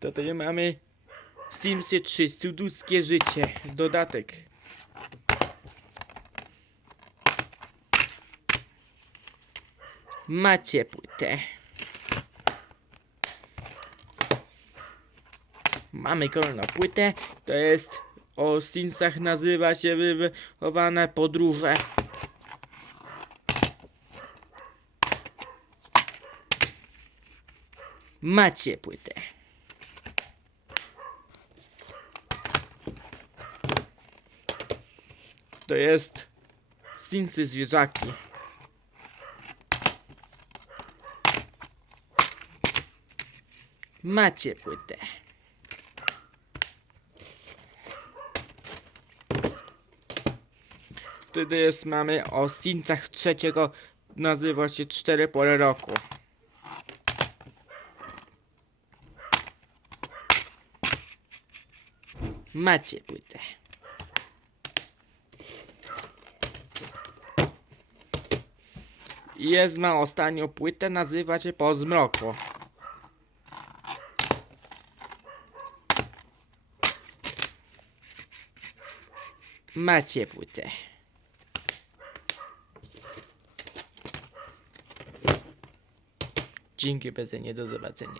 Tutaj mamy Simsy 3, Suduskie życie, dodatek. Macie płytę. Mamy kolejną płytę. To jest o Simsach nazywa się wywołane podróże. Macie płytę. To jest Simsy zwierzaki. Macie płytę. Wtedy jest mamy o Simsach trzeciego nazywa się Cztery pory roku. Macie płytę. Jest ma ostatnią płytę, nazywa się Po zmroku. Macie płytę. Dzięki bezenie, do zobaczenia.